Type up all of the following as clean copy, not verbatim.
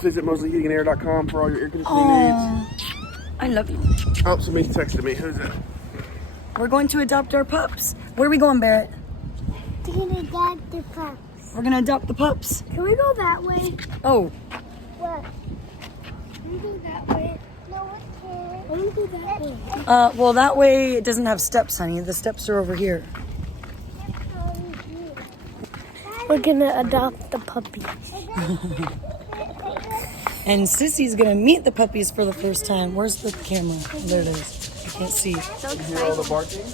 Visit mosleyheatingandair.com for all your air conditioning needs. I love you. Oh, somebody texted me. Who's that? We're going to adopt our pups. Where are we going, Barrett? We're gonna adopt the pups. We're gonna adopt the pups. Can we go that way? Oh, What? Can we go that way? No, we can't. I want to go that way. well, that way it doesn't have steps, honey. The steps are over here. We're gonna adopt the puppies. And Sissy's gonna meet the puppies for the first time. Where's the camera? There it is. I can't see. You hear all the barking?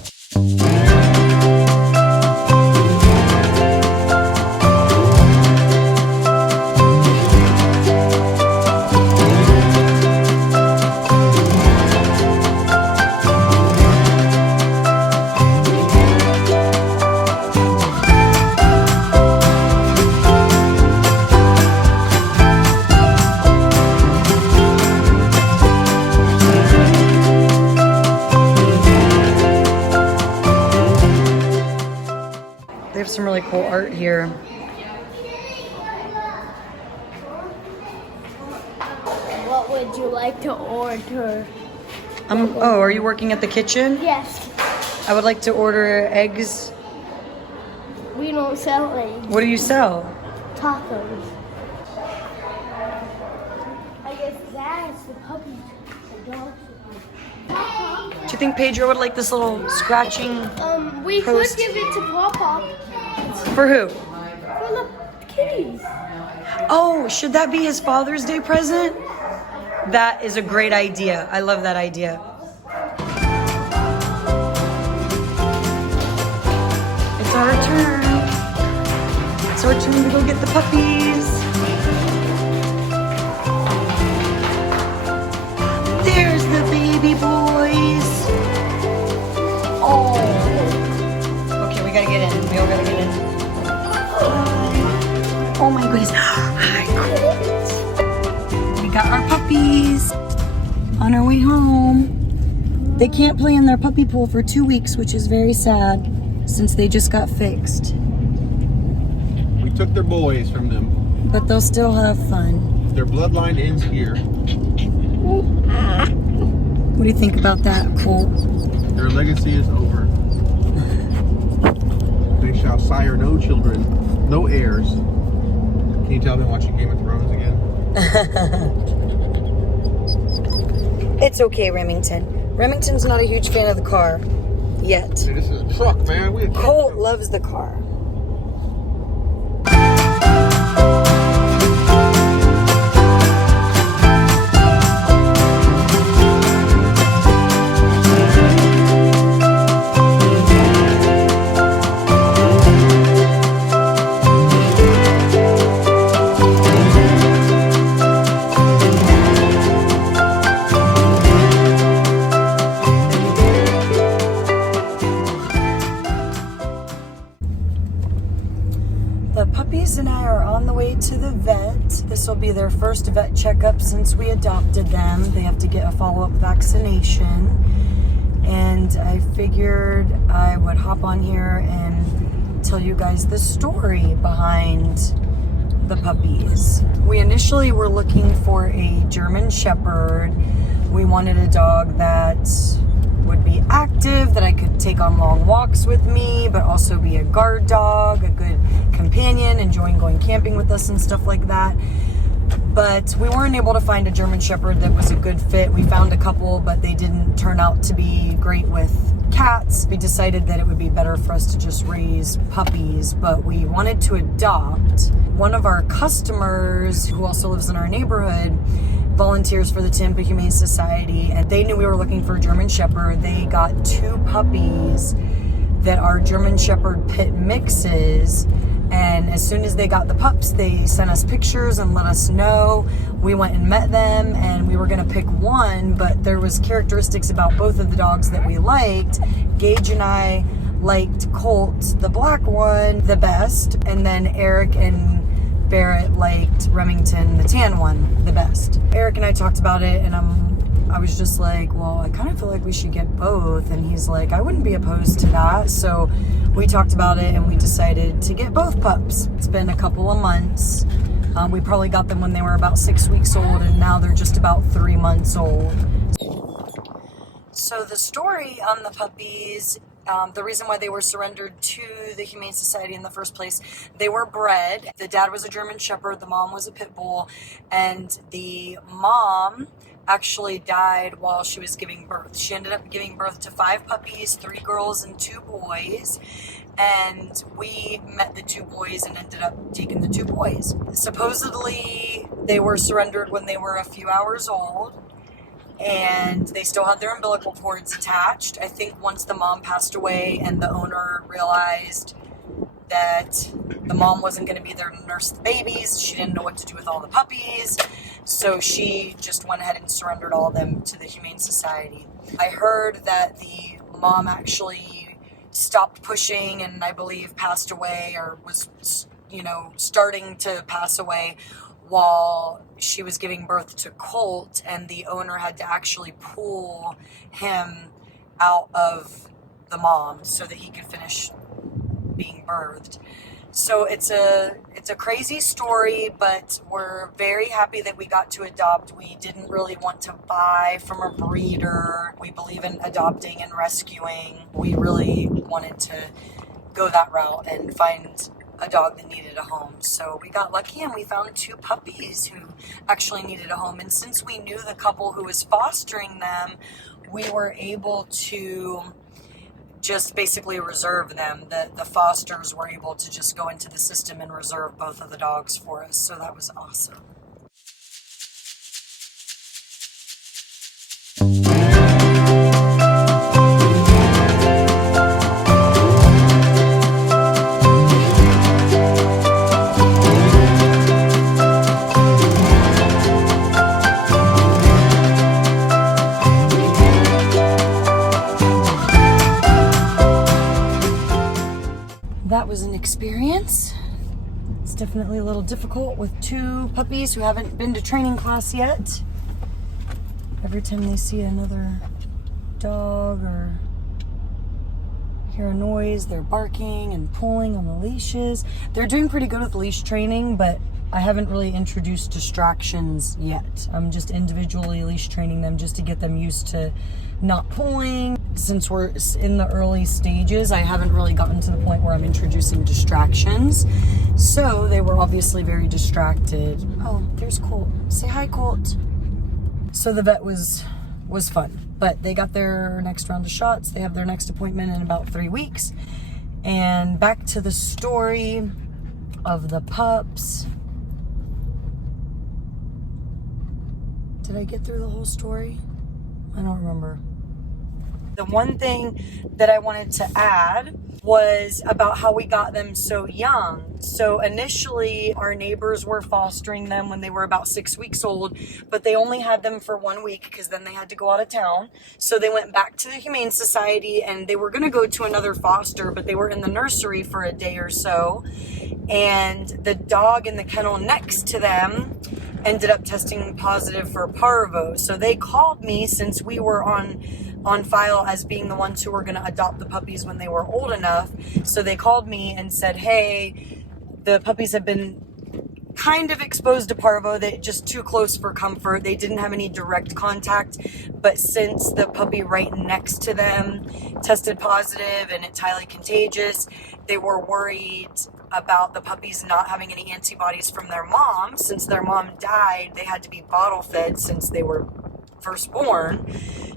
They have some really cool art here. What would you like to order? Oh, are you working at the kitchen? Yes, I would like to order eggs. we don't sell eggs. What do you sell? Tacos. I guess that's the puppies. The dogs. Do you think Pedro would like this little scratching? We Post. could give it to Papa For who? for the kitties. Oh, should that be his Father's Day present? That is a great idea. I love that idea. It's our turn. It's our turn to go get the puppies. There's the baby boys. Oh. Okay, we gotta get in. We all gotta get in. Oh my goodness. Hi, Colt. We got our puppies on our way home. They can't play in their puppy pool for 2 weeks, which is very sad since they just got fixed. We took their boys from them. But they'll still have fun. Their bloodline ends here. What do you think about that, Colt? Their legacy is over. They shall sire no children, no heirs. Can you tell I've been watching Game of Thrones again? It's okay, Remington. Remington's not a huge fan of the car. Yet. Hey, this is a truck, man. We Colt loves the car. The puppies and I are on the way to the vet. This will be their first vet checkup since we adopted them. They have to get a follow-up vaccination. And I figured I would hop on here and tell you guys the story behind the puppies. We initially were looking for a German Shepherd. We wanted a dog that would be active, that I could take on long walks with me, but also be a guard dog, a good companion, enjoying going camping with us and stuff like that. But we weren't able to find a German Shepherd that was a good fit. We found a couple, but they didn't turn out to be great with cats. We decided that it would be better for us to just raise puppies, but we wanted to adopt. One of our customers, who also lives in our neighborhood, volunteers for the Tampa Humane Society, and they knew we were looking for a German Shepherd. They got 2 puppies that are German Shepherd pit mixes, and as soon as they got the pups, they sent us pictures and let us know. We went and met them, and we were gonna pick one, but there was characteristics about both of the dogs that we liked. Gage and I liked Colt, the black one, the best, and then Eric and Barrett liked Remington, the tan one, the best. Eric and I talked about it, and I was just like, well, I kind of feel like we should get both. And he's like, I wouldn't be opposed to that. So we talked about it, and we decided to get both pups. It's been a couple of months. We probably got them when they were about 6 weeks old, and now they're just about 3 months old. So the story on the puppies, the reason why they were surrendered to the Humane Society in the first place, they were bred. The dad was a German Shepherd, the mom was a pit bull, and the mom actually died while she was giving birth. She ended up giving birth to 5 puppies, 3 girls and 2 boys. And we met the 2 boys and ended up taking the 2 boys. Supposedly, they were surrendered when they were a few hours old, and they still had their umbilical cords attached. I think once the mom passed away and the owner realized that the mom wasn't going to be there to nurse the babies, she didn't know what to do with all the puppies, so she just went ahead and surrendered all of them to the Humane Society. I heard that the mom actually stopped pushing and I believe passed away, or was, starting to pass away while she was giving birth to Colt, and the owner had to actually pull him out of the mom so that he could finish being birthed. So it's a crazy story, but we're very happy that we got to adopt. We didn't really want to buy from a breeder. We believe in adopting and rescuing. We really wanted to go that route and find a dog that needed a home. So we got lucky and we found 2 puppies who actually needed a home. And since we knew the couple who was fostering them, we were able to just basically reserve them. The fosters were able to just go into the system and reserve both of the dogs for us. So that was awesome. That was an experience. It's definitely a little difficult with 2 puppies who haven't been to training class yet. Every time they see another dog or hear a noise, they're barking and pulling on the leashes. They're doing pretty good with leash training, but I haven't really introduced distractions yet. I'm just individually leash training them just to get them used to not pulling. Since we're in the early stages, I haven't really gotten to the point where I'm introducing distractions. So they were obviously very distracted. Oh, there's Colt. Say hi, Colt. So the vet was fun, but they got their next round of shots. They have their next appointment in about 3 weeks. And back to the story of the pups. Did I get through the whole story? I don't remember. The one thing that I wanted to add was about how we got them so young. So initially, our neighbors were fostering them when they were about 6 weeks old, but they only had them for 1 week because then they had to go out of town. So they went back to the Humane Society and they were going to go to another foster, but they were in the nursery for a day or so. And the dog in the kennel next to them ended up testing positive for parvo. So they called me, since we were on file as being the ones who were going to adopt the puppies when they were old enough. So they called me and said, hey, the puppies have been kind of exposed to parvo, that just too close for comfort. They didn't have any direct contact, but since the puppy right next to them tested positive and it's highly contagious, they were worried about the puppies not having any antibodies from their mom. Since their mom died, they had to be bottle fed since they were first born.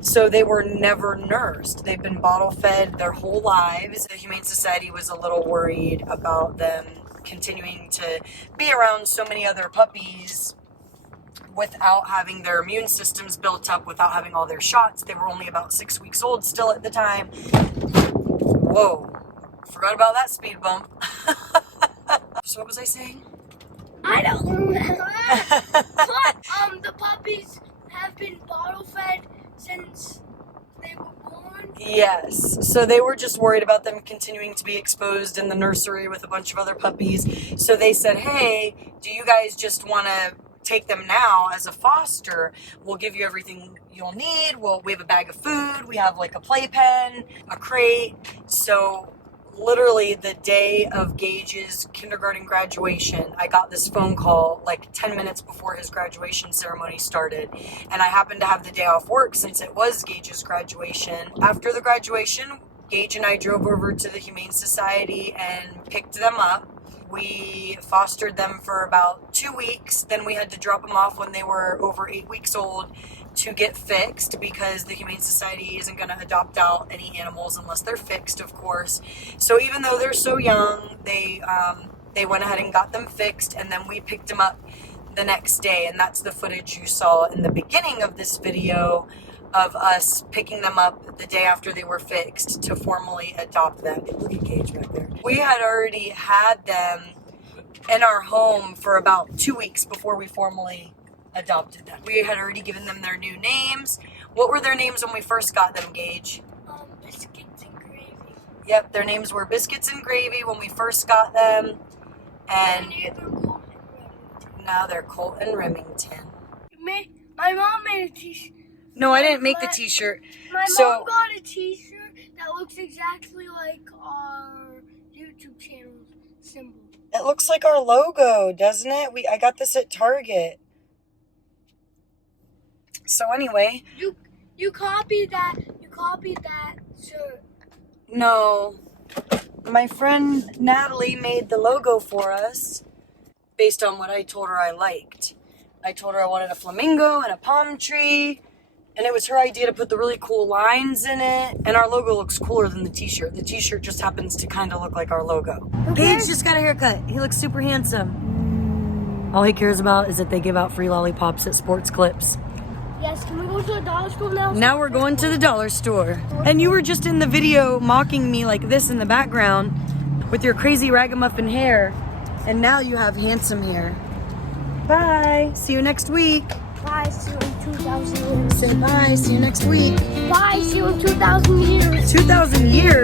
So they were never nursed. They've been bottle fed their whole lives. The Humane Society was a little worried about them continuing to be around so many other puppies without having their immune systems built up, without having all their shots. They were only about 6 weeks old still at the time. Whoa, forgot about that speed bump. So what was I saying? I don't remember. But the puppies have been bottle fed since they were born. Yes. So they were just worried about them continuing to be exposed in the nursery with a bunch of other puppies. So they said, hey, do you guys just want to take them now as a foster? We'll give you everything you'll need. We have a bag of food. We have like a playpen, a crate. So literally the day of Gage's kindergarten graduation, I got this phone call like 10 minutes before his graduation ceremony started. And I happened to have the day off work since it was Gage's graduation. After the graduation, Gage and I drove over to the Humane Society and picked them up. We fostered them for about 2 weeks. Then we had to drop them off when they were over 8 weeks old to get fixed, because the Humane Society isn't going to adopt out any animals unless they're fixed, of course. So even though they're so young, they went ahead and got them fixed, and then we picked them up the next day. And that's the footage you saw in the beginning of this video of us picking them up the day after they were fixed to formally adopt them. Look at Gage back there. We had already had them in our home for about 2 weeks before we formally adopted them. We had already given them their new names. What were their names when we first got them, Gage? Biscuits and Gravy. Yep, their names were Biscuits and Gravy when we first got them. And now they're Colt and Remington. My mom made a t-shirt. No, I didn't make the t-shirt. My mom got a t-shirt that looks exactly like our YouTube channel symbol. It looks like our logo, doesn't it? I got this at Target. So anyway, You copied that shirt. no, my friend Natalie made the logo for us based on what I told her I liked. I told her I wanted a flamingo and a palm tree, and it was her idea to put the really cool lines in it, and our logo looks cooler than the t-shirt. The t-shirt just happens to kind of look like our logo. Okay. Gage just got a haircut. He looks super handsome. All he cares about is that they give out free lollipops at Sports Clips. Yes, can we go to the dollar store now? Now we're going to the dollar store. And you were just in the video mocking me like this in the background with your crazy ragamuffin hair. And now you have handsome hair. Bye. See you next week. Bye, see you in 2,000 years. Say bye. See you next week. Bye, see you in 2,000 years. 2,000 years?